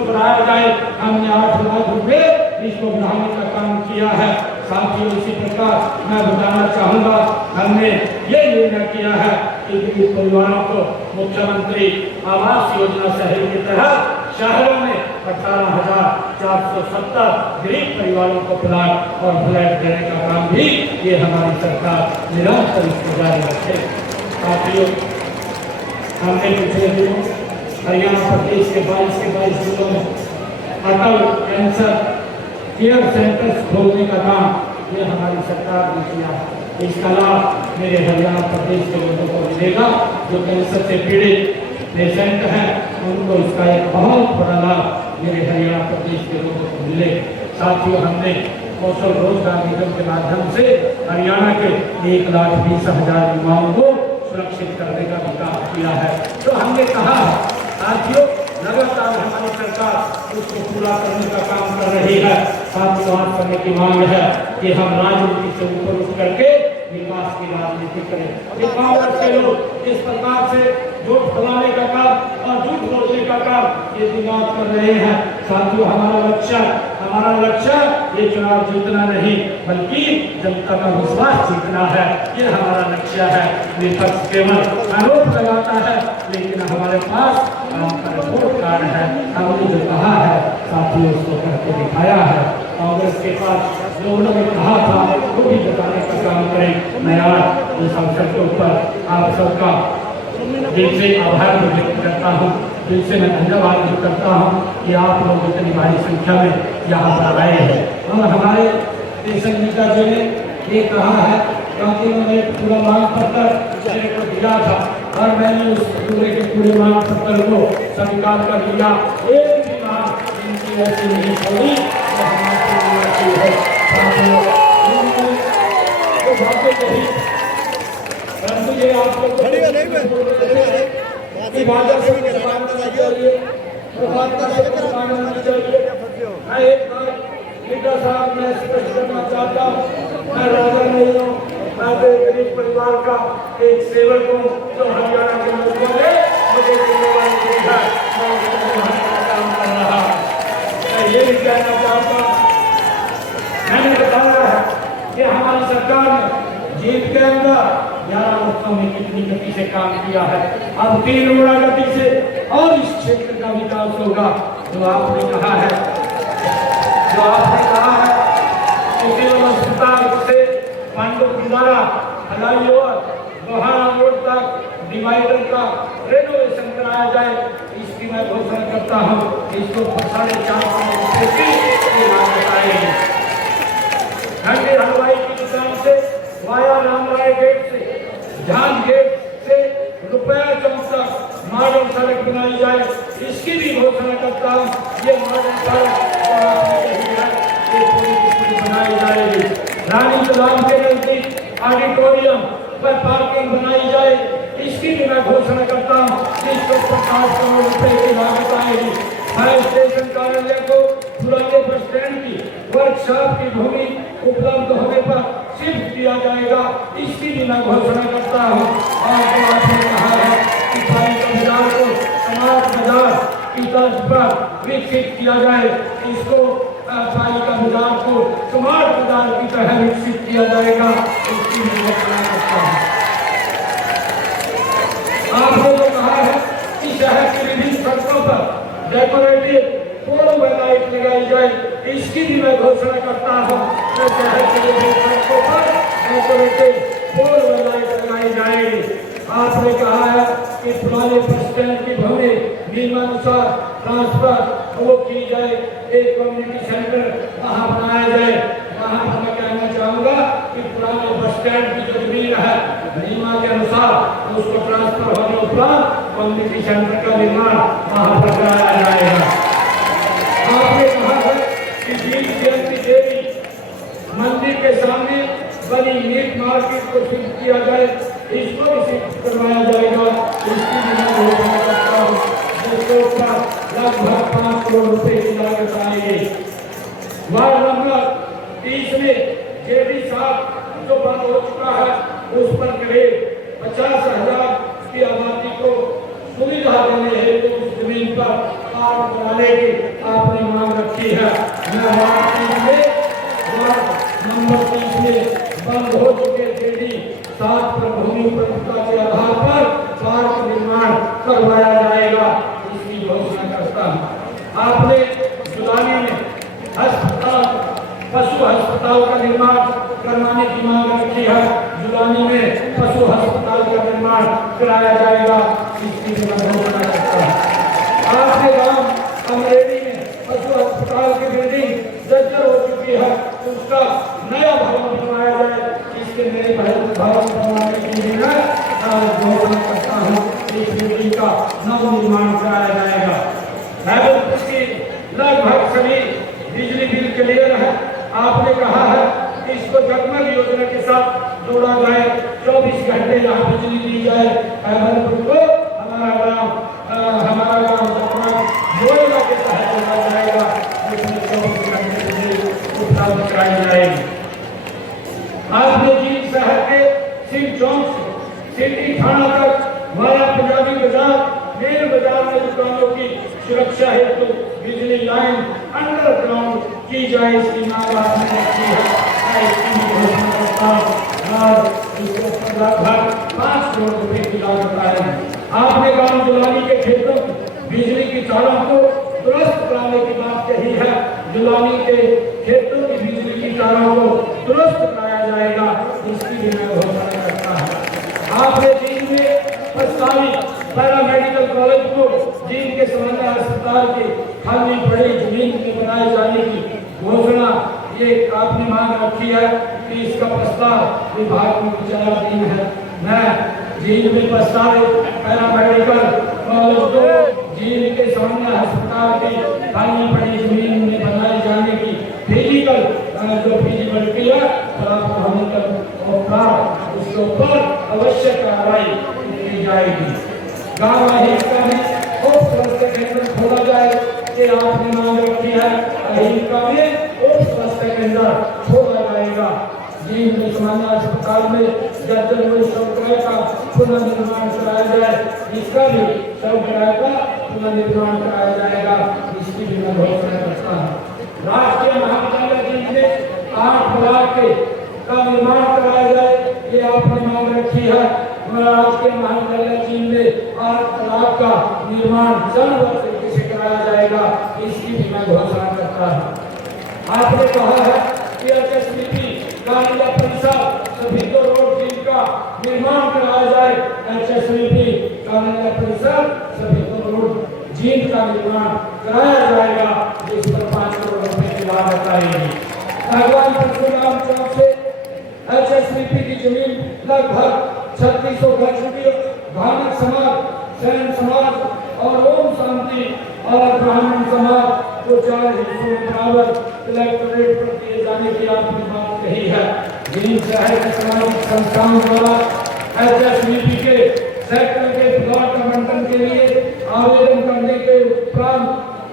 उसको बढ़ाया जाए। हमने 8 लाख रुपए इसको बढ़ाने का काम किया है। साथियों, इसी प्रकार मैं बताना चाहूँगा, हमने ये निर्णय किया है कि गरीब परिवारों को मुख्यमंत्री आवास योजना शहर के तहत शहरों में 18,470 गरीब परिवारों को प्लाट और फ्लैट देने का काम भी ये हमारी सरकार निरंतर इसको जारी रखे। साथियों, हमने पिछले दिनों हरियाणा प्रदेश के 22 जिलों में अटल कैंसर केयर सेंटर्स खोलने का काम ये हमारी सरकार ने किया है। इसका लाभ मेरे हरियाणा प्रदेश के लोगों को मिलेगा। जो कैंसर से पीड़ित पेशेंट हैं उनको इसका एक बहुत बड़ा लाभ मेरे हरियाणा प्रदेश के लोगों को मिले। साथियों, हमने कौशल रोजगार निगम के माध्यम से हरियाणा के 1,20,000 युवाओं को सुरक्षित करने का भी काम किया है। तो हमने कहा है साथियों, लगातार हमारी सरकार उसको पूरा करने का काम कर रही है। साथियों, आज समय की मांग है कि हम राजनीति से ऊपर उठ करके विकास की राजनीति करें। कांग्रेस के लोग इस प्रकार से झूठ फैलाने का काम और झूठ बोलने का काम ये दिमाग कर रहे हैं। साथियों, हमारा लक्ष्य ये चुनाव जीतना नहीं बल्कि जनता का विश्वास जीतना है। ये हमारा लक्ष्य है। विपक्ष केवल आरोप लगाता है, लेकिन हमारे पास काम का रिपोर्ट कार्ड है। हमने जो कहा है साथियों उसको करके दिखाया है। कांग्रेस के पास जो उन्होंने कहा था वो भी बताने का काम करें। मैं आज इस अवसर के ऊपर आप सबका दिल से आभार व्यक्त करता हूँ, दिल से मैं धन्यवाद भी करता हूँ कि आप लोग इतनी भारी संख्या में यहाँ पर आए हैं। और हमारे स्टेशन नेता जी ने ये कहा है क्योंकि उन्होंने पूरा मांग पत्र मेरे को दिया था और मैंने उस पूरे मांग पत्र को स्वीकार कर लिया। एक भी मांग इनकी ऐसी नहीं छोड़ी जो हमारी है। परंतु ये आप लोग मैं एक बार लीडर साहब मैं स्पष्ट करना चाहता हूँ, मैं राजा नहीं हूँ, मैं गरीब परिवार का एक सेवक हूँ जो हरियाणा के लोगों ने मुझे जिम्मेवारी दी है। मैं काम कर रहा हूँ। मैं ये भी कहना चाहता हूँ, मैंने बताया है कि हमारी सरकार ने जीत के अंदर 11 वर्षों में कितनी गति से काम किया है। अब 3 गुना गति से और इस क्षेत्र का विकास होगा। जो आपने कहा है कि केवल अस्पताल से पांडु द्वारा हलाई और लोहाना रोड तक डिवाइडर का रेनोवेशन कराया जाए, इसकी मैं घोषणा करता हूँ। इसको 4.5 करोड़ रुपए की लागत आएगी। ठंडे हलवाई की दुकान से वाया रामराय गेट से झांझ गेट से रुपया चौक तक मॉडल सड़क बनाई जाए, इसकी भी घोषणा करता हूँ। ये मॉडल सड़क ये पूरी बनाई जाएगी। रानी तालाब के नजदीक ऑडिटोरियम पर पार्किंग बनाई जाए, इसकी भी मैं घोषणा करता हूँ। इसको 50 करोड़ रुपए की लागत आएगी। फायर स्टेशन कार्यालय को पुराने बस स्टैंड की वर्कशॉप की भूमि उपलब्ध होने पर शिफ्ट किया जाएगा, इसकी भी मैं घोषणा करता हूँ। और जो आपने कहा है कि पालिका बाजार को समाज बाजार की तर्ज पर विकसित किया जाए, इसको पालिका बाजार को समाज बाजार की तरह विकसित किया जाएगा, इसकी भी घोषणा करता हूँ। आपने जो कहा है कि शहर की विभिन्न सड़कों पर डेकोरेटिव पोल लाइट लगाई जाए, इसकी भी मैं घोषणा करता हूँ। शहर के विभिन्न सड़कों पर डेकोरेटिव पोल लाइट लगाई जाएगी। आपने कहा है कि पुराने बस स्टैंड की भूमि नियमानुसार ट्रांसफर वो की जाए, एक कम्युनिटी सेंटर वहाँ बनाया जाए। वहाँ पर मैं कहना चाहूँगा कि पुराने बस स्टैंड की जो जमीन है नियमा के अनुसार उसको ट्रांसफर होने उपरांत कम्युनिटी सेंटर का निर्माण वहाँ पर कराया जाएगा। आपने कहा है कि जीत जयंती देवी मंदिर के सामने बनी मीट मार्केट को शिफ्ट किया जाए, इसको भी शिफ्ट करवाया जाएगा, इसकी भी मैं घोषणा करता हूँ। जिसके ऊपर लगभग 5 करोड़ रुपए की लागत आएगी। वार्ड नंबर 30 में जेडी साहब जो बंद हो चुका है उस पर करीब 50,000 की आबादी को सुविधा देने हेतु उस जमीन पर काम कराने की कराया जाएगा, इसकी भी मैं घोषणा करता हूँ। आपके गांव अमरेली में पशु अस्पताल की बिल्डिंग जर्जर हो चुकी है, उसका नया भवन बनवाया जाए, इसके नए भवन बनवाने की भी मैं घोषणा करता हूँ। इस बिल्डिंग का नवनिर्माण कराया जाएगा। हैदरपुर की लगभग सभी बिजली बिल क्लियर है। आपने कहा है कि इसको जगमग योजना के साथ जोड़ा जाए, 24 घंटे यहाँ बिजली दी जाए। हैदरपुर को हमारा गाँव जगमग योजना के तहत जोड़ा जाएगा, जिसमें 24 घंटे बिजली उपलब्ध कराई जाएगी। आपने जींद शहर के सिंह चौक से सिटी थाना तक वाया पंजाबी बाजार मेन बाजार में दुकानों की सुरक्षा हेतु बिजली लाइन अंडरग्राउंड की जाए, इसकी मांग आपने रखी है। मैं इसकी भी घोषणा करता हूं और इसको लगभग 5 करोड़ रुपए की लागत आएगी। आपने गांव जुलानी के खेतों में बिजली की तारों को दुरुस्त कराने की बात कही है। जुलानी के खेतों की बिजली की तारों को दुरुस्त कराया जाएगा, इसकी भी मैं घोषणा करता हूँ। आपने जींद में प्रस्तावित पैरामेडिकल कॉलेज को जींद के समन्वय अस्पताल के खाली पड़ी जमीन में बनाए जाने की घोषणा ये आपने मांग रखी है कि इसका प्रस्ताव विभाग में विचाराधीन है। मैं जींद में प्रस्तावित पैरामेडिकल कॉलेज को जींद के समन्वय अस्पताल के खाली पड़ी जमीन में बनाए जाने की फिजिकल जो फिजिबिलिटी है प्राप्त होने तक और उसके ऊपर अवश्य कार्रवाई की जाएगी। गाँव अहिंसा में उप स्वास्थ्य केंद्र खोला जाए, ये आपने मांग रखी है। अहिंसा में उप स्वास्थ्य केंद्र खोला जाएगा। जींद में सामान्य अस्पताल में जर्जर हुए शौचालय का पुनर्निर्माण कराया जाए, इसका भी शौचालय का पुनर्निर्माण कराया जाएगा, इसकी भी मैं घोषणा करता हूँ। राष्ट्रीय महाविद्यालय जींद में 8 ब्लॉक का निर्माण कराया जाए, ये आपने मांग रखी है। राष्ट्रीय महाविद्यालय जींद में 8 ब्लॉक का निर्माण चरणबद्ध तरीके से कराया जाएगा, इसकी भी मैं घोषणा करता हूँ। आपने कहा है कि एचएसपीपी गांधी परिसर सभी 2 रोड जींद का निर्माण कराया जाए, एचएसपीपी गांधी परिसर सभी 2 रोड जींद का निर्माण कराया जाएगा, जिस पर 5 करोड़ रुपए की लागत आएगी। भगवान परशुराम चौक से एचएसपीपी की जमीन लगभग 3600 गज की धार्मिक समाज, सैन समाज और ओम शांति और ब्राह्मण समाज को 4 हिस्सों में बराबर कलेक्टरेट पर दिए जाने की आपने बात कही है। जींद शहर के सामाजिक संस्थाओं द्वारा एचएसपीपी के सेक्टर के प्लॉट आवंटन के लिए आवेदन करने के उपरांत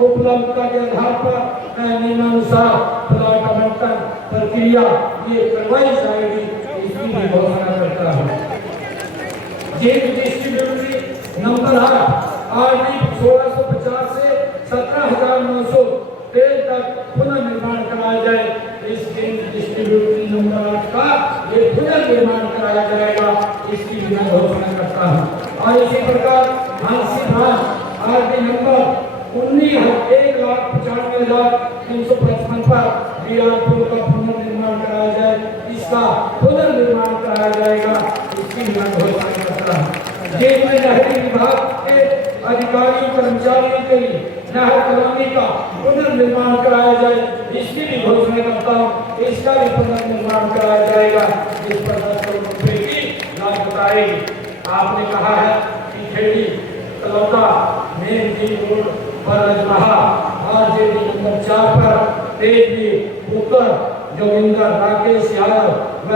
उपलब्धता के आधार पर नियमानुसार प्लॉट आवंटन प्रक्रिया ये करवाई जाएगी, इसकी भी घोषणा करता हूँ। जींद डिस्ट्रीब्यूटरी नंबर 8 1650 से 17,913 तक पुनर्निर्माण कराया जाए, इस जींद डिस्ट्रीब्यूटरी नंबर 8 का ये पुनर्निर्माण कराया जाएगा, इसकी भी मैं घोषणा करता हूँ। और इसी प्रकार हांसी ब्रांच आरडी नंबर 1,95,355 पर बिहारपुर का पुनर्निर्माण कराया जाए, इसका पुनर्निर्माण कराया जाएगा, इसकी भी मैं घोषणा करता हूँ। जींद में नहरी विभाग के अधिकारियों कर्मचारियों के लिए नहर कॉलोनी का पुनर्निर्माण कराया जाए, इसकी भी घोषणा करता हूँ, इसका भी पुनर्निर्माण कराया जाएगा, जिस पर 10 करोड़ रुपए की लागत आएगी। आपने कहा है कि खेड़ी कलौता मेन जींद रोड पर रजमहा और जेडी नंबर 4 पर तेजवी पुत्र जोगिंदर राकेश यादव व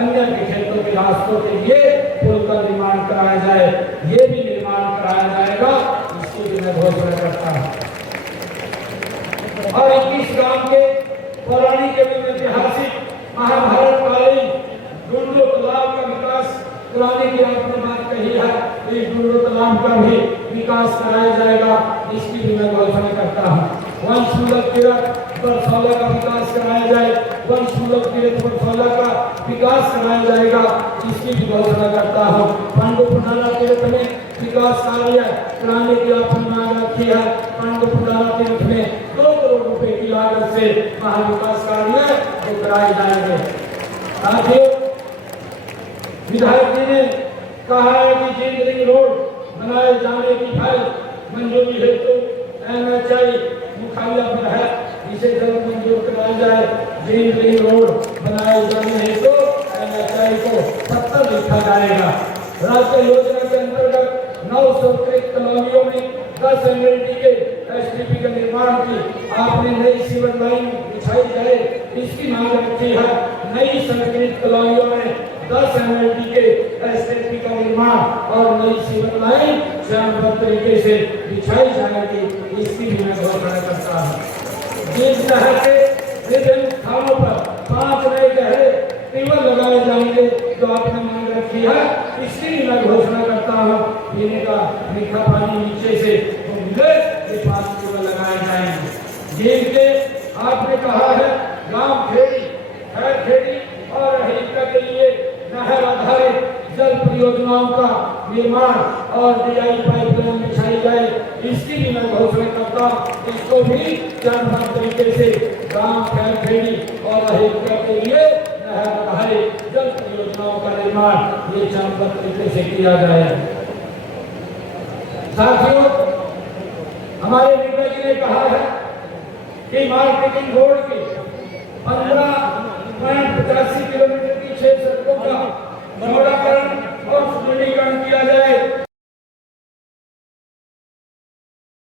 अन्य के खेतों के रास्तों के लिए पुल का निर्माण कराया जाए, ये भी निर्माण कराया जाएगा, इसकी भी मैं घोषणा करता हूँ। और 21 गांव के पौराणिक एवं ऐतिहासिक महाभारत कालीन डुंडो तालाब का विकास कराने की आपने बात कही है, इस डुंडो तालाब का भी विकास कराया जाएगा, इसकी भी मैं घोषणा करता हूँ। वंशमूलक तीर्थ बरसौला का विकास कराया जाए, वंशमूलक तीर्थ बरसौला का विकास कराया जाएगा, इसकी भी घोषणा करता हूँ। पांडुपुंडाला तीर्थ में विकास कार्य कराने की आपने मांग रखी है, पांडुपुंडाला तीर्थ में 2 करोड़ रुपए की लागत से महाविकास कार्य कराए जाएंगे। साथियों, विधायक जी ने कहा है कि जींद रिंग रोड बनाए जाने की फाइल मंजूरी हेतु NHI मुखिया पर है, इसे जल्द मंजूर कराया जाए। जींद रिंग रोड बनाए जाने हेतु NHI को पत्र लिखा जाएगा। राज्य योजना के अंतर्गत 9 स्वीकृत कॉलोनियों में 10 MLD के STP का निर्माण की आपने नई सीवर लाइन बिछाई जाए, इसकी मांग रखी है। नई स्वीकृत कॉलोनियों में 10 MLD के STP का निर्माण और नई सीवर लाइन चरणबद्ध तरीके से बिछाई जाएगी, इसकी भी मैं घोषणा करता हूँ। जिस शहर के विभिन्न स्थानों पर 5 नए गहरे ट्यूबवेल लगाए जाएंगे जो आपने मांग रखी है, इसकी भी मैं घोषणा करता हूँ। पीने का मीठा पानी नीचे से तो मिले, ये 5 ट्यूबवेल लगाए जाएंगे। जिनके आपने कहा है गांव खेड़ी, खैर खेड़ी और अहिंसा के लिए नहर आधारित जल परियोजनाओं का निर्माण और DI पाइपलाइन बिछाई जाए, इसकी भी मैं घोषणा करता हूँ। इसको भी चरणबद्ध तरीके से गांव खैर खेड़ी और अहिंसा के लिए नहर आधारित जल परियोजनाओं का निर्माण ये चरणबद्ध तरीके से किया जाए। साथियों, हमारे नेता जी ने कहा है कि मार्केटिंग रोड की 15.85 किलोमीटर की 6 सड़कों का चौड़ाकरण